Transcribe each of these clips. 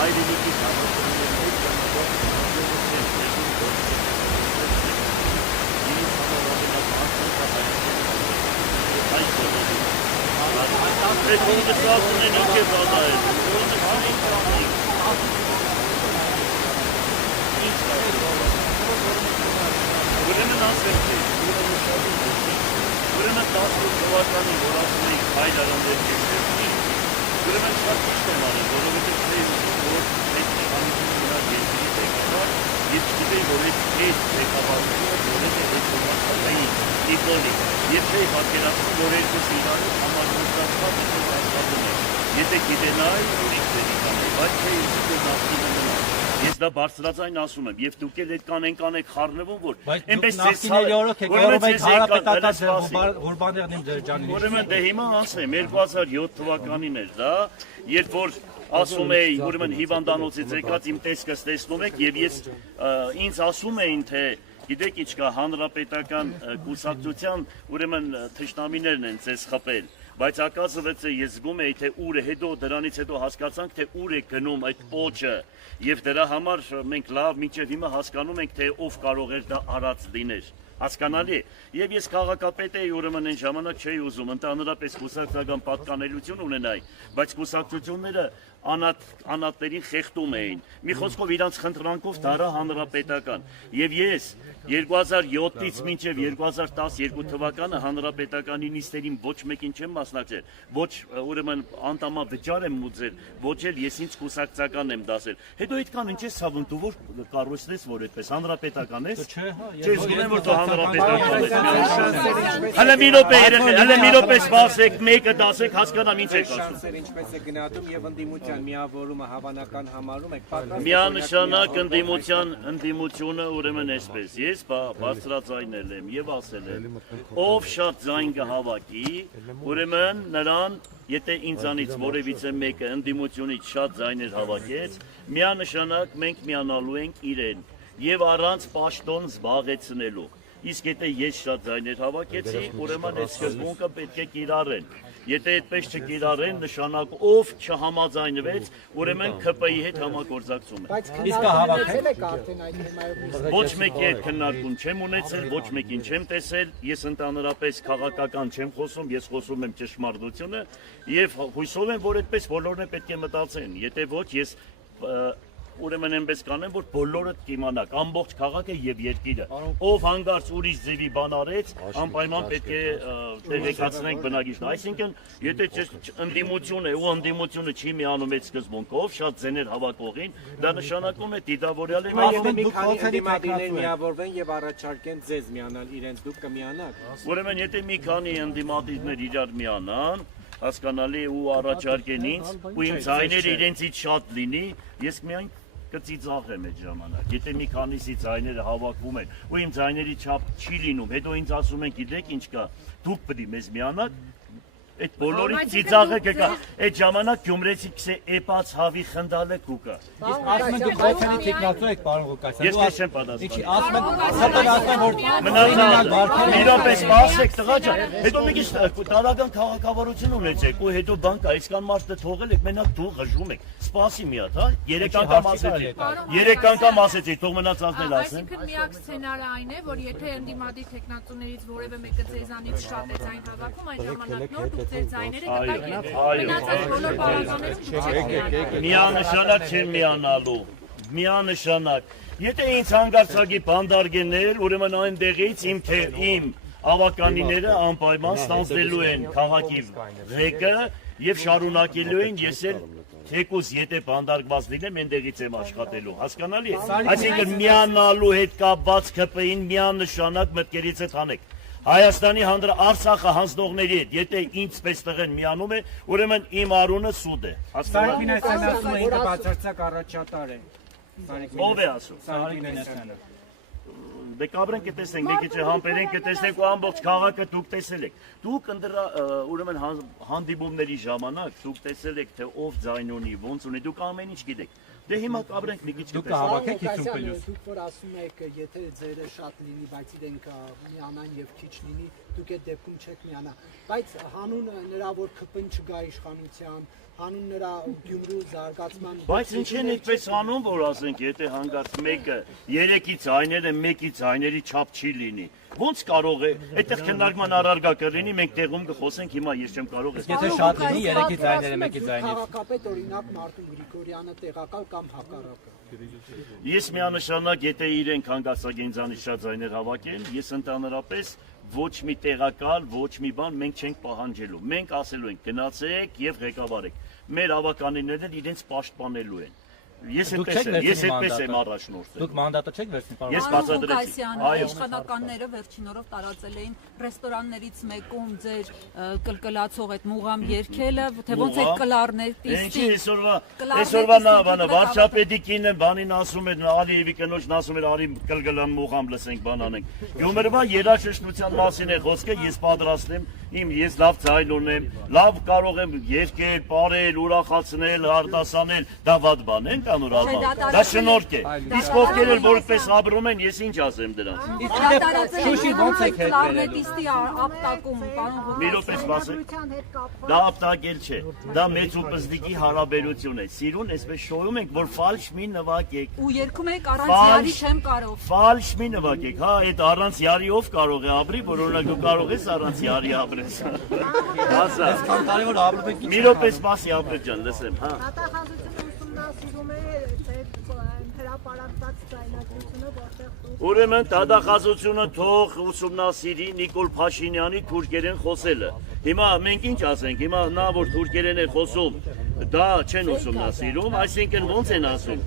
հայրենիքի համակարգի Ես դա բարձրացայն ասում եմ, եւ դուք էլ այդ կանեք խառնվում, որ այնպես Ուրեմն դե հիմա ասեմ 2007 թվականին էր դա, երբ որ ասում էի, ուրեմն հիվանդանոցից եկած իմ տեսքս տեսնում եք եւ ես ինձ ասում էին թե գիտեք ինչ կա հանրապետական կուսակցության ուրեմն թշնամիներն են ձեզ խփել բայց ակասվեց է ես զգում էի թե ուր է հետո դրանից հետո հասկացանք թե ուր է գնում այդ պոչը եւ դրա համար մենք լավ մինչեւ հիմա հասկանում ենք թե ով կարող էր դա արած լիներ հասկանալի եւ ես քաղաքապետ էի ուրեմն այն ժամանակ չէի ուզում ընդհանրապես կուսակցական պատկանելություն ունենայի բայց կուսակցությունները անատներին խեղդում էին մի խոսքով իրանց խնդրանքով դարա հանրապետական եւ ես 2007-ից մինչև 2012 թվականը հանրապետականի նիստերին ոչ մեկին չեմ մասնակցել ոչ ուրեմն անդամավճար եմ մուծել ոչ էլ ես ինձ կուսակցական եմ դասել հետո այդքան ինչ ես ցավում դու որ կառույցնես որ այդպես հանրապետական ես չէ զգում եմ որ դու հանրապետական ես հələ մի րոպե երեխա հələ մի րոպե սպասեք մեկը դասեք հասկանամ ինչ եք ասում ինչպես է գնահատում եւ ընդդիմության միավորումը հավանական համարում եք միանշանակ ընդդիմությունը ուրեմն այսպես ես բարձրաձայնել եմ եւ ասել եմ ով շատ ձայն կհավաքի ուրեմն նրան եթե ինձանից որևիցե մեկը ընդդիմությունից շատ ձայներ հավաքեց միանշանակ մենք միանալու ենք իրեն եւ առանց պաշտոն զբաղեցնելու իսկ եթե ես շատ ձայներ հավաքեցի ուրեմն այս սկզբունքը պետք է կիրառեն Եթե այդպես չկիրառեն, նշանակ ով չհամաձայնվեց, ուրեմն ԿՊ-ի հետ համագործակցում է։ Իսկ հավաքել եք արդեն այդ թեմայով։ Ոչ մեկի հետ քննարկում չեմ ունեցել, ոչ մեկին չեմ տեսել, ես ընդհանրապես քաղաքական չեմ խոսում, ես խոսում եմ ճշմարտությունը եւ հույսով եմ, որ այդպես բոլորն է պետք է մտածեն։ Եթե ոչ, ես ուրեմն այնպես կանեմ, որ բոլորը կիմանաք, ամբողջ քաղաքը եւ երկիրը, ով հանգարց ուրիշ ձևի բան արեց, անպայման պետք է տեղեկացնենք բնակիչներին։ Այսինքն, եթե ընդդիմություն է ու ընդդիմությունը չի միանում այդ սկզբունքով, շատ ձեներ հավաքողին, դա նշանակում է դիտավորյալ է միավորվեն եւ առաջարկեն ձեզ միանալ իրենց դուք կմիանաք։ Ուրեմն, եթե մի քանի ընդդիմադիրներ իրար միանան, հասկանալի ու առաջարկեն ինձ, ու իմ ձայները իրենցից շատ լինի, ես միայն կծիծաղեմ այդ ժամանակ, եթե մի քանիսի ձայները հավաքվում են, ու իմ ձայների չափ չի լինում, հետո ինձ ասում են գիտեք ինչ կա, դուք պետք է մեզ միանաք, այդ բոլորի ծիծաղը կգա, այդ ժամանակ գյումրեցիքս է էպած հավի խնդալը կուկա։ Իսկ ասում են դուք խոցելի տեխնատու եք պարոն Ղուկասյան։ Ես քեզ չեմ պատասխանում։ Ինչի ասում են, որ մնացած իրապես սպասեք տղա ջան, հետո մի քիչ տարական քաղաքավարություն ունեցեք ու հետո բան կա, այսքան մարդը թողել եք, մենակ դու ղժում եք։ Սպասի մի հատ, հա? 3 անգամ ասեցի։ 3 անգամ ասեցի, թող մնացածն էլ ասեն։ Այսինքն միակ սցենարը այն է, որ եթե ընդդիմադիր տեխնատուներից որևէ մեկը ձեզանից շատ է ձայն հավաքում, այն ժամանակ նոր դուք ձեր ձայները կտակեք։ Մնացած բոլոր բառաներում միանշանակ չեմ միանալու։ Միանշանակ։ Եթե ինձ հանգարցակի բանդարգեներ, ուրեմն այնտեղից իմ ավականիները անպայման ստանձնելու են քաղաքի ղեկը եւ շարունակելու են ես էլ թեկուզ եթե բանդարգված լինեմ այնտեղից եմ աշխատելու հասկանալի է այսինքն միանալու հետ կապված ԿՊ-ին միանշանակ մտքերից հետ հանեք Հայաստանի Արցախը հանձնողների հետ եթե ինձպես տղեն միանում է ուրեմն իմ արունը սուտ է Սարիկ Մինասյանը ասում է ինքը բացարձակ առաջատար է Ով է ասում Սարիկ Մինասյանը Դե կաբրեն կտեսնենք, մի քիչ համբերենք կտեսնենք ու ամբողջ քաղաքը դուք տեսել եք։ Դուք ուրեմն հանդիպումների ժամանակ դուք տեսել եք թե ով ձայն ունի, ոնց ունի, դուք ամեն ինչ գիտեք։ Դե հիմա կաբրենք մի քիչ Դուք կտեսնենք։ կհավաքեք 50+։ Դուք որ ասում եք, եթե ձերը շատ լինի, բայց իրենք միանան եւ քիչ լինի, դուք այդ դեպքում չեք միանա։ Բայց հանուն նրա որ ԿՊ-ն չգա իշխանության, հանուն նրա Գյումրու զարգացման։ Բայց ինչ են այդպես անում, որ ասենք, եթե հանգարց մեկը 3-ի ձայները 1-ի ձայների չափ չի լինի։ Ոնց կարող է, այդտեղ քննարկման առարգա կլինի, մենք տեղում կխոսենք, հիմա ես չեմ կարող ես։ Եթե շատ լինի 3-ի ձայները 1-ի ձայնից։ Քաղաքապետ օրինակ Մարտին Գրիգորյանը տեղակալ կամ հակառակը։ Ես միանշանակ, եթե իրենք հանգստագենձանի շատ ձայներ հավաքեն, ես ընդհանրապես ոչ մի տեղակալ, ոչ մի բան մենք չենք պահանջելու։ Մենք ասելու ենք գնացեք եւ ղեկավարեք։ Մեր ավականիներն իրենց պաշտպանելու են։ Ես այդպես եմ առաջնորդել։ Դուք մանդատը չեք վերցնի։ Ես բացատրեցի։ Այո։ Իշխանականները վերջին օրով տարածել էին ռեստորաններից մեկում ձեր կլկլացող այդ մուղամ երգելը, թե ոնց այդ կլարներ Ինչի այսօրվա նավանը վարչապետի կինը բանին ասում էր, Ալիևի կնոջն ասում էր, արի կլկլան մուղամ լսենք, բան անենք։ Գյումրվա երաժշտության մասին է խոսքը, ես պատրաստ եմ, ես լավ ձայն ունեմ, լավ կարող եմ երգել, պարել, ուրախացնել, արտասանել, դա վատ բան է, կանոր առմամբ։ Դա շնորհք է։ Իսկ ովքեր էլ որպես ապրում են, ես ինչ ասեմ դրանց։ Շուշի ոնց եք հետ վերել։ Տիստի ապտակում, պարոն Մի րոպե սպասեք։ Դա ապտակել չէ։ Դա մեծ ու պզդիկի հարաբերություն է։ Սիրուն այսպես շոյում ենք, որ ֆալշ մի նվագեք։ ու երգում եք առանց յարի չեմ կարող։ Ֆալշ մի նվագեք, հա, այդ առանց յարի ով կարող է ապրի, որ օրինակ դու կարող ես առանց յարի ապրես։ Ասա։ Այսքան կարևոր ապրում եք։ Մի րոպե սպասի Աբրետ ջան, լսեմ, հա։ Դատախազությունը ուսումնասիրում է հրապարակված ձայնագրությունը, որտեղ Ուրեմն դատախազությունը թող ուսումնասիրի Նիկոլ Փաշինյանի թուրքերեն խոսելը։ Հիմա մենք ինչ ասենք, հիմա նա որ թուրքերեն է խոսում, դա չեն ուսումնասիրում, այսինքն ոնց են ասում։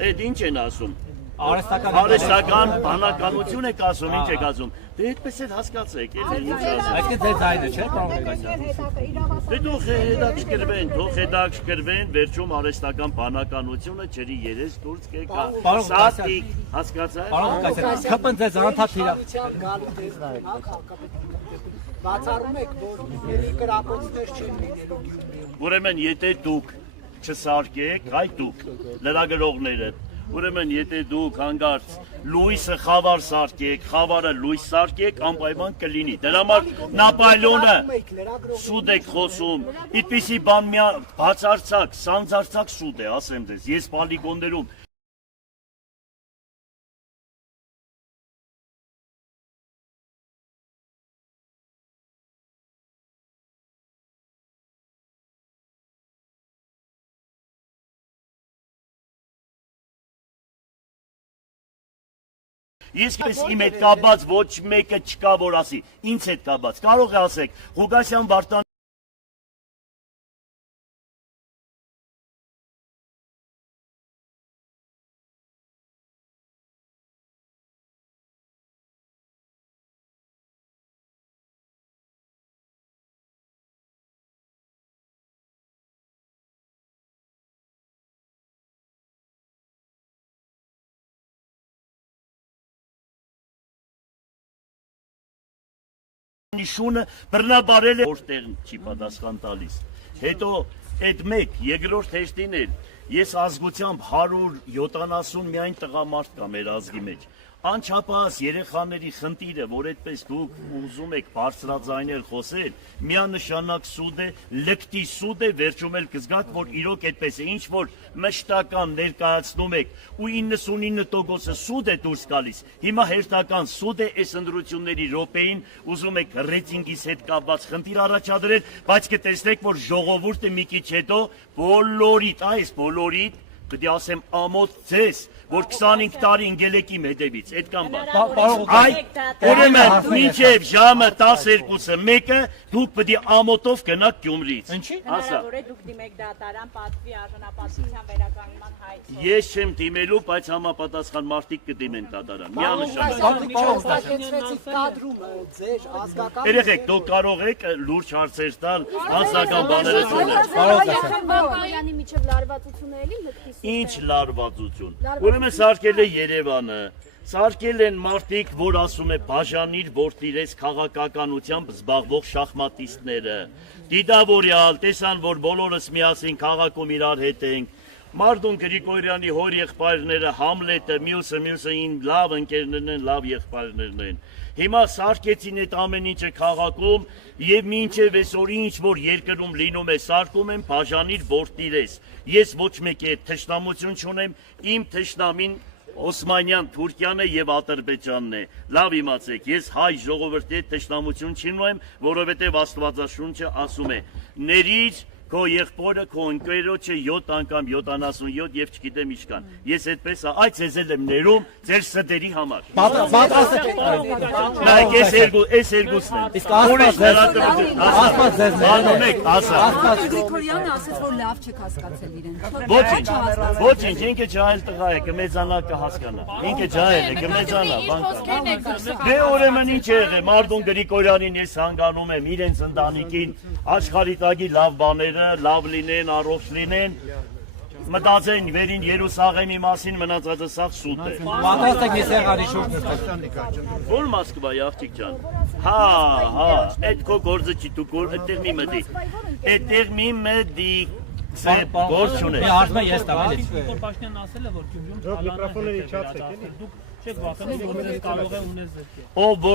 Այդ ինչ են ասում։ Արհեստական բանականություն եք ասում, ինչ եք ասում։ Դե այդպես էլ հասկացեք, էլի ինչ ասեմ։ Այսինքն ձեր ձայնը չէ, պարոն Ղեկավար։ Դե թող հետաքրքրվեն, վերջում արհեստական բանականությունը ջրի երես դուրս կեկա։ Սատիկ, հասկացա՞ք։ Պարոն Ղեկավար, ԿՊ-ն ձեզ անդադ Բացառում եք, որ կրակոցներ չեն լինելու Գյումրիում։ Ուրեմն եթե դուք չսարքեք, այ դուք լրագրողները, ուրեմն եթե դուք հանգարց լույսը խավար սարքեք, խավարը լույս սարքեք, անպայման կլինի։ Դրա համար Նապոլեոնը սուտ եք խոսում, այդպիսի բան մի բացարձակ, սանձարձակ սուտ է, ասեմ ձեզ, ես պոլիգոններում Ես իմ հետ կապված ոչ մեկը չկա, որ ասի, ինձ հետ կապված, կարող է ասեք, Ղուկասյան Վարդան Շունը բռնաբարել է որտեղ չի պատասխան տալիս։ Հետո այդ մեկ երկրորդ հեշտին էլ ես ազգությամբ 170 միայն տղամարդ կա մեր ազգի մեջ։ Անչափահաս երեխաների խնդիրը, որ այդպես դուք ուզում եք բարձրաձայնել խոսել, միանշանակ սուտ է, լկտի սուտ է, վերջում էլ կզգաք, որ իրոք այդպես է, ինչ որ մշտական ներկայացնում եք ու 99%-ը սուտ է դուրս գալիս։ Հիմա հերթական սուտ է այս ընդրությունների րոպեին, ուզում եք ռեյտինգից հետ կապված խնդիր առաջադրել, բայց կտեսնեք, որ ժողովուրդը մի քիչ հետո բոլորիդ, այս բոլորիդ Պետք է ասեմ ամոթ ձեզ, որ 25 տարի ընկելեկիմ հետևից, այդքան բան։ Այ, ուրեմն, մինչև ժամը 12-ը մեկը, դուք պետք է ամոթով գնաք Գյումրիից։ Ինչի՞։ Հնարավոր է դուք դիմեք դատարան պատվի արժանապատվության վերականգնման հայցով։ Ես չեմ դիմելու, բայց համապատասխան մարդիկ կդիմեն դատարան։ Կազմակերպեցիք կադրում ձեր ազգական։ Երեխեք, դուք կարող եք լուրջ հարցեր տալ, անձնական բաները Բակարյանի միջև լարվածությունը էլի լկտի։ Ինչ լարվածություն։ Ուրեմն սարքել է Երևանը, սարքել են մարդիկ, որ ասում է բաժանիր որդիրես քաղաքականությամբ զբաղվող շախմատիստները։ Դիտավորյալ, տեսան, որ բոլորս միասին քաղաքում իրար հետ ենք, Մարդուն Գրիգորյանի հոր եղբայրները Համլետը, մյուսը ին լավ ընկերներն են, լավ եղբայրներն են։ Հիմա սարքեցին այդ ամեն ինչը քաղաքում եւ մինչեւ այսօր ինչ որ երկրում լինում է սարքում են բաժանիր ворտիրես։ Ես ոչ մեկի հետ թշնամություն չունեմ, իմ թշնամին Օսմանյան Թուրքիան է եւ Ադրբեջանն է։ Լավ իմացեք, ես հայ ժողովրդի հետ թշնամություն չունեմ, որովհետեւ Աստվածաշունչը ասում է. «Ներիր քո եղբորը, քո ընկերոջը 7 անգամ 77 եւ չգիտեմ ինչքան»։ Ես այդպես այ ցեզ եմ ներում ձեր սդերի համար։ Նայեք, այս երկուսն են։ Իսկ Աստված ձեզ բանոնեք, ասա։ Գրիգորյանը ասաց, որ լավ չեք հասկացել իրեն։ Ոչինչ, ինքը ջահել տղա է, կմեծանա կհասկանա։ Ինքը ջահել է, կմեծանա, բան։ Դե ուրեմն ինչ եղե, Մարդուն Գրիգորյանին ես հանգանում եմ իրենց ընտանիքին աշխարհի տակի լավ բաները, լավ լինեն, առողջ լինեն, մտածեն վերին Երուսաղեմի մասին, մնացածը սաղ սուտ է։ Պատրաստ եք մի սեղանի շուրջ նստել։ Որ Մոսկվայի աղջիկ ջան։ Հա, այդ քո գործը չի դու այդտեղ մի մտի։ Այդտեղ մի մտի։ Գործ չունես։ Մի հարցը ես տամ էլի։ Որ Պաշտյանն ասել է, որ Գյումրիում միկրոֆոնը իջացեք էլի։ Դուք չեք վախենում, որ դες կարող է ունես զրկել։ Ով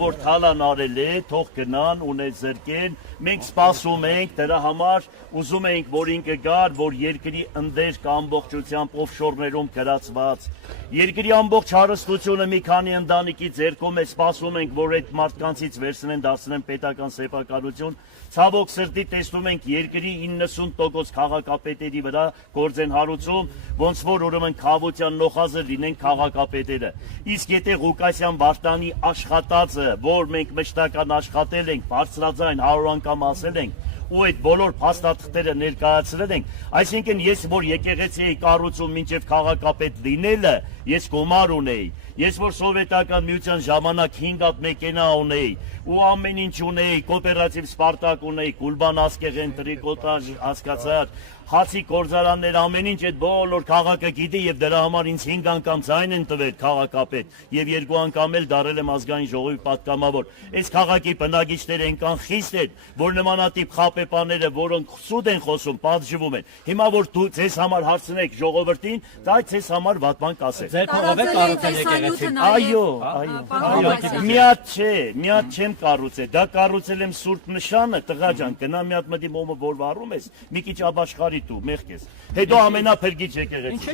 որ թալան արել է, թող գնան ունես զրկեն։ Մենք սպասում ենք դրա համար, ուզում ենք որ ինքը գար, որ երկրի ընդեր կամբողջությամբ օֆշորներում գրածված երկրի ամբողջ հարստությունը մի քանի ընտանիքի ձեռքում է, սպասում ենք որ այդ մարդկանցից վերցնեն, դարձնեն պետական սեփականություն։ Ցավոք սրտի տեսնում ենք երկրի 90% քաղաքապետերի վրա գործ են հարուցում, ոնց որ ուրեմն խավության նոխազր լինեն քաղաքապետերը։ Իսկ եթե Ղուկասյան Վարդանի աշխատածը, որ մենք մշտական աշխատել ենք, բարձրաձայն 100 անգամ ասել ենք, ու այդ բոլոր փաստաթղթերը ներկայացրել ենք, այսինքն ես որ եկեղեցի էի կառուցում մինչև քաղաքապետ լինելը, ես գումար ունեի, ես որ սովետական միության ժամանակ 5 հատ մեքենա ունեի, ու ամեն ինչ ունեի, կոոպերատիվ Սպարտակ ունեի, Գուլբան Ասկեղեն, տրիկոտաժ, հասկացար, հացի կորզարաններ, ամեն ինչ այդ բոլոր քաղաքը գիտի եւ դրա համար ինձ 5 անգամ ձայն են տվել քաղաքապետ եւ 2 անգամ էլ դարել եմ ազգային ժողովի պատգամավոր։ Այս քաղաքի բնակիչները այնքան խիստ են, որ նմանատիպ խապեպաները, որոնք սուտ են խոսում, պատժվում են։ Հիմա որ դու ձեզ համար հարցնեք ժողովրդին, դա ձեզ համար վատ բան կասեն։ Ձեր փողով է կառուցել եկեղեցին։ Այո, միատ չեմ կառուցել, դա կառուցել եմ Սուրբ Նշանը, տղա ջան, գնա մի հատ մտի մոմը որ վառում ես, մի քիչ աբաշխարի դու, մեղք ես։ Հետո ամենափրկիչ եկեղեցի։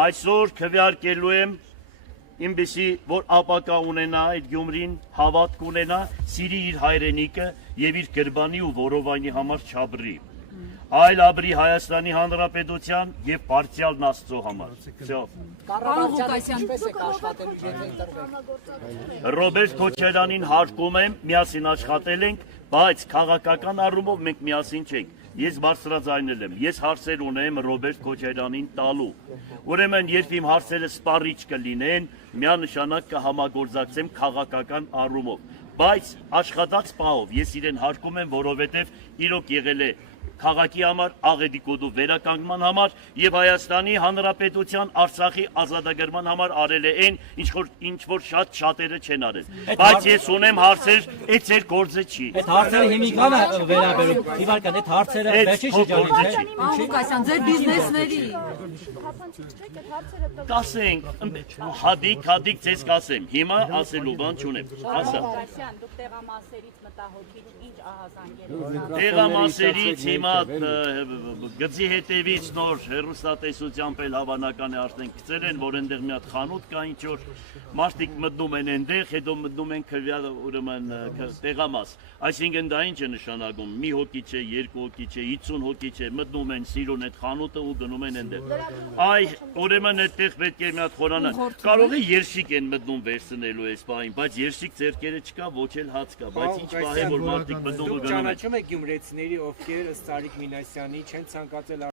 Այսօր քվեարկելու եմ ինձի որ ապակա ունենա այդ Գյումրին, հավատք ունենա, սիրի իր հայրենիքը եւ իր գրբանի ու որովայնի համար չաբրի։ Այլ աբրի Հայաստանի Հանրապետության եւ Պարտիալ Աստծո համար։ Всё։ Ռոբերտ Քոչարյանին հարկում եմ, միասին աշխատել ենք, բայց քաղաքական առումով մենք միասին չենք։ Ես բարձրաձայնել եմ, ես հարցեր ունեմ Ռոբերտ Քոչարյանին տալու։ Ուրեմն երբ իմ հարցերը սպառիչ կլինեն, միանշանակ կհամագործակցեմ քաղաքական առումով։ Բայց աշխատած պահով ես իրեն հարկում եմ, որովհետև իրոք եղել է քաղաքի համար, աղետիկոդու վերականգնման համար եւ Հայաստանի Հանրապետության Արցախի ազատագրման համար արել է այն, ինչ որ շատերը չեն արել։ Բայց ես ունեմ հարցեր, այդ ձեր գործը չի։ Այդ հարցերը հիմիկանը վերաբերում, Իվարկան, այդ հարցերը վերջի շրջանի չէ։ Ղուկասյան, ձեր բիզնեսների։ Կասենք, հադիկ ձեզ կասեմ, հիմա ասելու բան չունեմ։ Ասա։ Դուք տեղամասերից մտահոգին ինչ ահազանգել։ Տեղամասերից հիմա գծի հետևից նոր հեռուստատեսությամբ էլ հավանական է արդեն գծել են, որ այնտեղ մի հատ խանութ կա ինչ որ մարդիկ մտնում են այնտեղ, հետո մտնում են ուրեմն տեղամաս։ Այսինքն դա ինչ է նշանակում, մի հոգի չէ, 2 հոգի չէ, 50 հոգի չէ, մտնում են սիրուն այդ խանութը ու գնում են այնտեղ։ Այ ուրեմն այդտեղ պետք է մի հատ խորանալ։ Կարող է երշիկ են մտնում վերցնելու այս բանին, բայց երշիկ ձեռքերը չկա, ոչ էլ հաց կա, բայց ինչ պահ է որ մարդիկ մտնում ու գնում են։ Ճանաչում եք գյումրեցիների, ովքեր ըստ Սարիկ Մինասյանի չեն ցանկացել